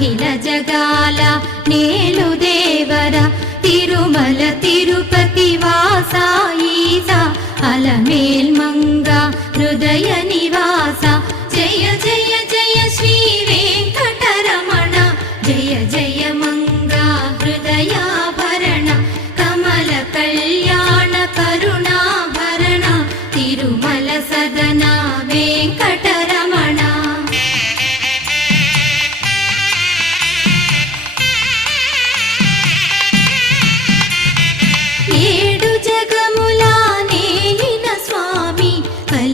అఖిల జగాల నేలు దేవర తిరుమల తిరుపతి వాస ఈసా అలమేల్ మంగ హృదయ నివాస జయ జయ జయ శ్రీ వెంకటరమణ జయ జయ మంగ హృదయాభరణ కమల కళ్యాణ కరుణాభరణ తిరుమల సదన వెంకట